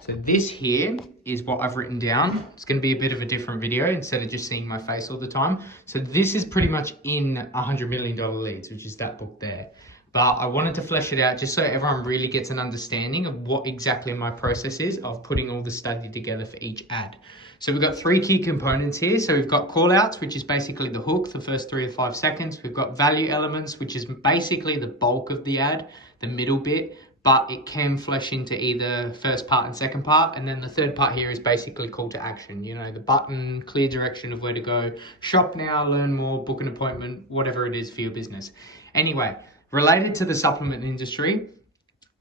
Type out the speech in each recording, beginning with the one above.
So this here is what I've written down. It's going to be a bit of a different video instead of just seeing my face all the time. So this is pretty much in $100 million leads, which is that book there. But I wanted to flesh it out just so everyone really gets an understanding of what exactly my process is of putting all the study together for each ad. So we've got three key components here. So we've got call outs, which is basically the hook, the first 3 to 5 seconds. We've got value elements, which is basically the bulk of the ad, the middle bit, but it can flesh into either first part and second part. And then the third part here is basically call to action, you know, the button, clear direction of where to go, shop now, learn more, book an appointment, whatever it is for your business. Anyway, related to the supplement industry,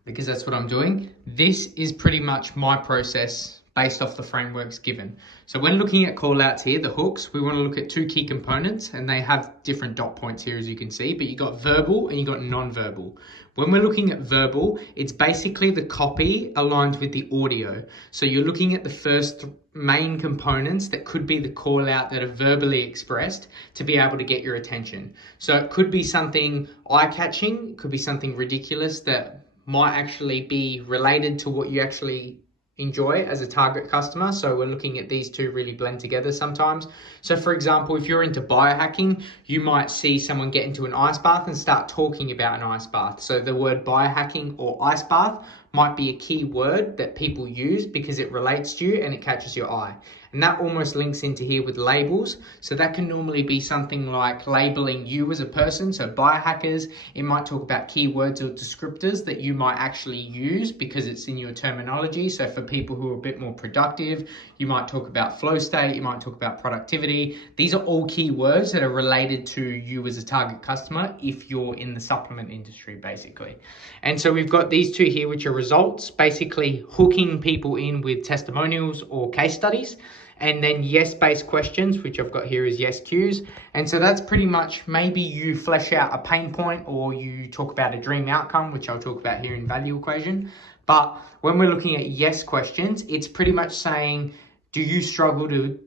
because that's what I'm doing, this is pretty much my process based off the frameworks given. So when looking at call outs here, the hooks, we want to look at 2 key components, and they have different dot points here as you can see, but you got verbal and you got non-verbal. When we're looking at verbal, it's basically the copy aligned with the audio. So you're looking at the first main components that could be the call out that are verbally expressed to be able to get your attention. So it could be something eye-catching, it could be something ridiculous that might actually be related to what you actually enjoy as a target customer. So we're looking at these two really blend together sometimes. So for example, if you're into biohacking, you might see someone get into an ice bath and start talking about an ice bath. So the word biohacking or ice bath might be a key word that people use because it relates to you and it catches your eye. And that almost links into here with labels. So that can normally be something like labeling you as a person. So biohackers, it might talk about keywords or descriptors that you might actually use because it's in your terminology. So for people who are a bit more productive, you might talk about flow state, you might talk about productivity. These are all keywords that are related to you as a target customer if you're in the supplement industry, basically. And so we've got these two here, which are results, basically hooking people in with testimonials or case studies. And then yes-based questions, which I've got here is yes cues. And so that's pretty much maybe you flesh out a pain point or you talk about a dream outcome, which I'll talk about here in value equation. But when we're looking at yes questions, it's pretty much saying, do you struggle to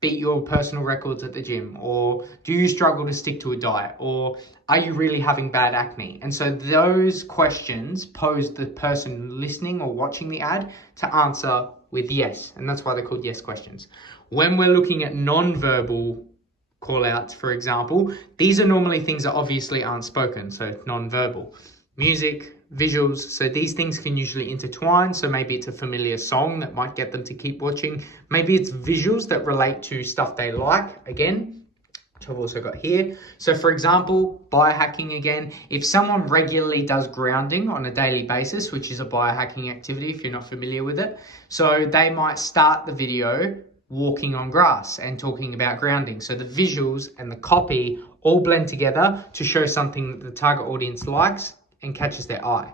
beat your personal records at the gym? Or do you struggle to stick to a diet? Or are you really having bad acne? And so those questions pose the person listening or watching the ad to answer with yes. And that's why they're called yes questions. When we're looking at non-verbal call outs, for example, these are normally things that obviously aren't spoken, so non-verbal. Music, visuals, so these things can usually intertwine. So maybe it's a familiar song that might get them to keep watching. Maybe it's visuals that relate to stuff they like, again, which I've also got here. So for example, biohacking again, if someone regularly does grounding on a daily basis, which is a biohacking activity if you're not familiar with it, so they might start the video walking on grass and talking about grounding. So the visuals and the copy all blend together to show something that the target audience likes and catches their eye.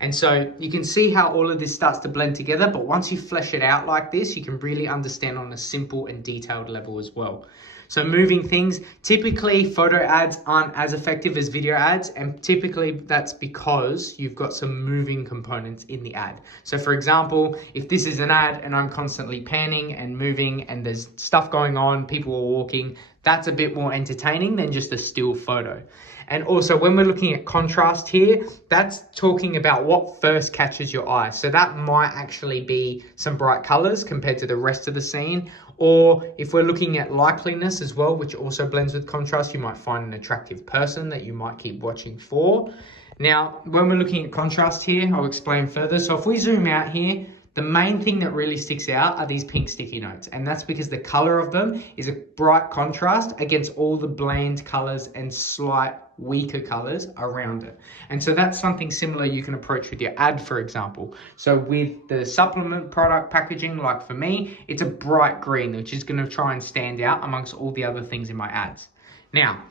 And so you can see how all of this starts to blend together, but once you flesh it out like this, you can really understand on a simple and detailed level as well. So moving things, typically photo ads aren't as effective as video ads, and typically that's because you've got some moving components in the ad. So for example, if this is an ad and I'm constantly panning and moving and there's stuff going on, people are walking, that's a bit more entertaining than just a still photo. And also when we're looking at contrast here, that's talking about what first catches your eye. So that might actually be some bright colors compared to the rest of the scene. Or if we're looking at likeliness as well, which also blends with contrast, you might find an attractive person that you might keep watching for. Now, when we're looking at contrast here, I'll explain further. So if we zoom out here, the main thing that really sticks out are these pink sticky notes, and that's because the color of them is a bright contrast against all the bland colors and slight weaker colors around it. And so that's something similar you can approach with your ad, for example. So with the supplement product packaging, like for me, it's a bright green, which is going to try and stand out amongst all the other things in my ads. Now,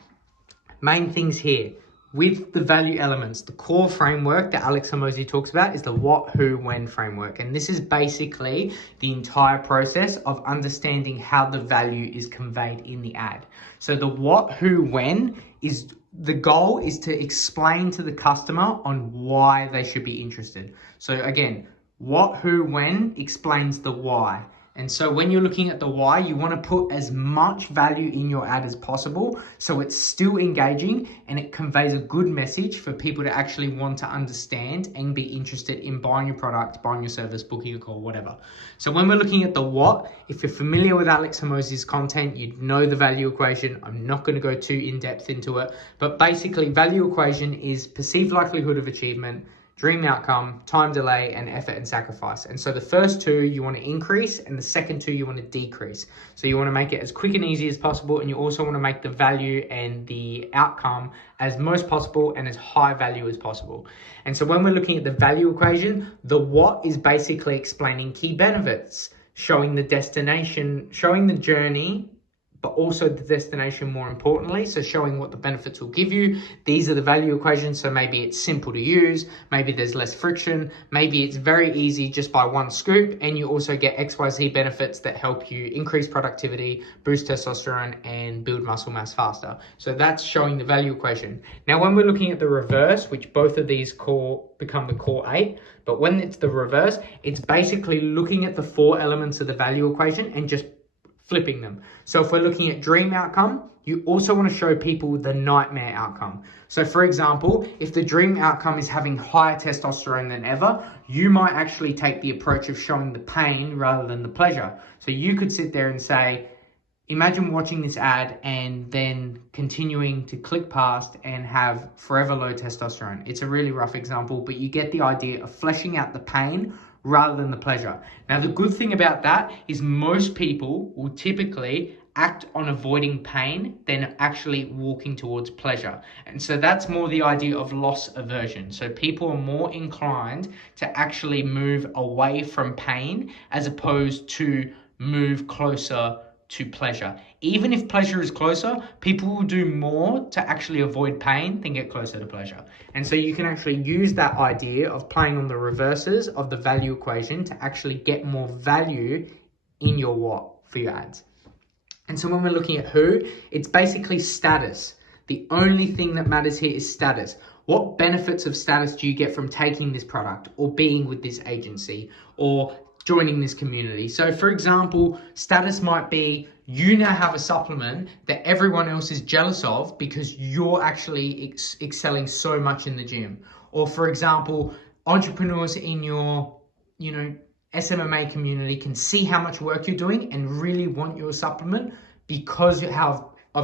main things here. With the value elements, the core framework that Alex Hormozi talks about is the what, who, when framework. And this is basically the entire process of understanding how the value is conveyed in the ad. So the what, who, when is the goal is to explain to the customer on why they should be interested. So again, what, who, when explains the why. And so when you're looking at the why, you want to put as much value in your ad as possible so it's still engaging and it conveys a good message for people to actually want to understand and be interested in buying your product, buying your service, booking a call, whatever. So when we're looking at the what, if you're familiar with Alex Hormozi's content, you'd know the value equation. I'm not going to go too in depth into it, but basically value equation is perceived likelihood of achievement, dream outcome, time delay, and effort and sacrifice. And so the first two you want to increase and the second two you want to decrease. So you want to make it as quick and easy as possible, and you also want to make the value and the outcome as most possible and as high value as possible. And so when we're looking at the value equation, the what is basically explaining key benefits, showing the destination, showing the journey, but also the destination more importantly. So showing what the benefits will give you. These are the value equations. So maybe it's simple to use, maybe there's less friction, maybe it's very easy just by one scoop, and you also get XYZ benefits that help you increase productivity, boost testosterone, and build muscle mass faster. So that's showing the value equation. Now, when we're looking at the reverse, which both of these become the core 8, but when it's the reverse, it's basically looking at the 4 elements of the value equation and just flipping them. So if we're looking at dream outcome, you also want to show people the nightmare outcome. So for example, if the dream outcome is having higher testosterone than ever, you might actually take the approach of showing the pain rather than the pleasure. So you could sit there and say, imagine watching this ad and then continuing to click past and have forever low testosterone. It's a really rough example, but you get the idea of fleshing out the pain rather than the pleasure. Now, the good thing about that is most people will typically act on avoiding pain than actually walking towards pleasure. And so that's more the idea of loss aversion. So people are more inclined to actually move away from pain as opposed to move closer to pleasure. Even if pleasure is closer, people will do more to actually avoid pain than get closer to pleasure. And so you can actually use that idea of playing on the reverses of the value equation to actually get more value in your what for your ads. And so when we're looking at who, it's basically status. The only thing that matters here is status. What benefits of status do you get from taking this product or being with this agency or joining this community? So for example, status might be you now have a supplement that everyone else is jealous of because you're actually excelling so much in the gym. Or for example, entrepreneurs in your, SMMA community can see how much work you're doing and really want your supplement because of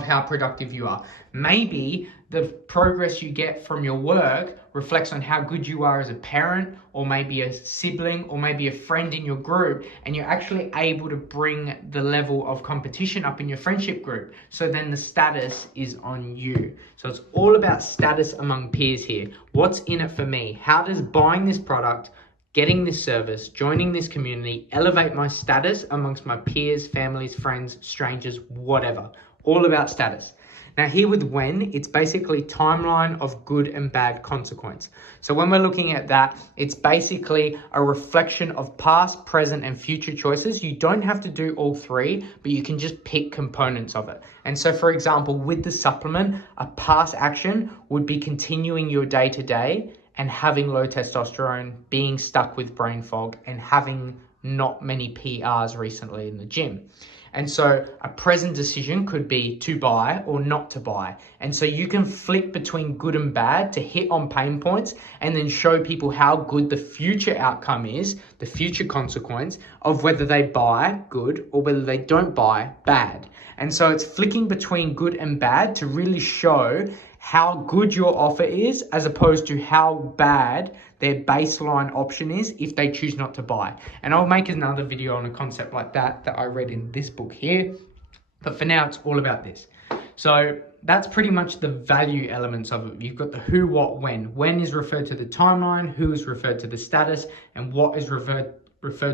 how productive you are. Maybe the progress you get from your work reflects on how good you are as a parent, or maybe a sibling, or maybe a friend in your group, and you're actually able to bring the level of competition up in your friendship group. So then the status is on you. So it's all about status among peers here. What's in it for me? How does buying this product, getting this service, joining this community, elevate my status amongst my peers, families, friends, strangers, whatever? All about status. Now here with when, it's basically timeline of good and bad consequence. So when we're looking at that, it's basically a reflection of past, present, and future choices. You don't have to do all 3, but you can just pick components of it. And so for example, with the supplement, a past action would be continuing your day-to-day and having low testosterone, being stuck with brain fog, and having not many PRs recently in the gym. And so a present decision could be to buy or not to buy. And so you can flick between good and bad to hit on pain points and then show people how good the future outcome is, the future consequence of whether they buy good or whether they don't buy bad. And so it's flicking between good and bad to really show how good your offer is as opposed to how bad their baseline option is if they choose not to buy. And I'll make another video on a concept like that I read in this book here. But for now, it's all about this. So that's pretty much the value elements of it. You've got the who, what, when. When is referred to the timeline, who is referred to the status, and what is referred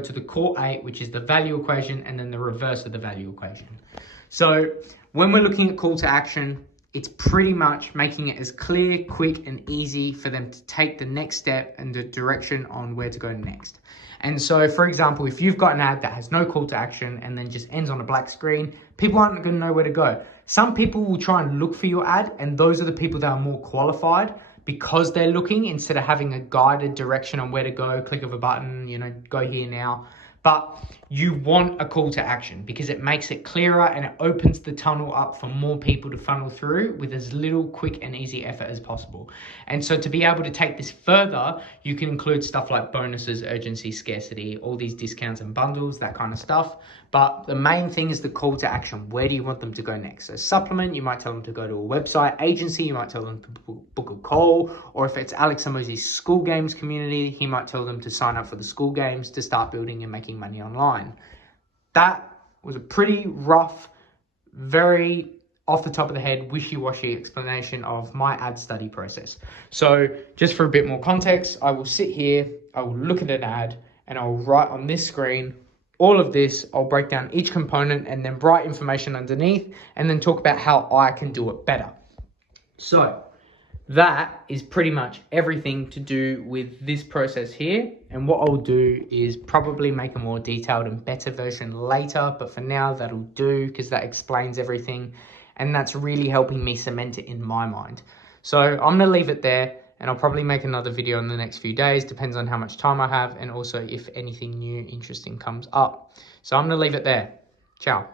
to the core 8, which is the value equation, and then the reverse of the value equation. So when we're looking at call to action, it's pretty much making it as clear, quick, and easy for them to take the next step and the direction on where to go next. And so, for example, if you've got an ad that has no call to action and then just ends on a black screen, people aren't going to know where to go. Some people will try and look for your ad, and those are the people that are more qualified because they're looking instead of having a guided direction on where to go, click of a button, go here now. But you want a call to action because it makes it clearer and it opens the tunnel up for more people to funnel through with as little quick and easy effort as possible. And so to be able to take this further, you can include stuff like bonuses, urgency, scarcity, all these discounts and bundles, that kind of stuff. But the main thing is the call to action. Where do you want them to go next? So supplement, you might tell them to go to a website. Agency, you might tell them to book a call. Or if it's Alex Hormozi's school games community, he might tell them to sign up for the school games to start building and making money online. That was a pretty rough, very off the top of the head, wishy-washy explanation of my ad study process. So just for a bit more context, I will sit here, I will look at an ad, and I'll write on this screen all of this. I'll break down each component and then write information underneath and then talk about how I can do it better. So that is pretty much everything to do with this process here. And what I'll do is probably make a more detailed and better version later, but for now that'll do because that explains everything. And that's really helping me cement it in my mind. So I'm gonna leave it there, and I'll probably make another video in the next few days, depends on how much time I have and also if anything new interesting comes up. So I'm gonna leave it there. Ciao.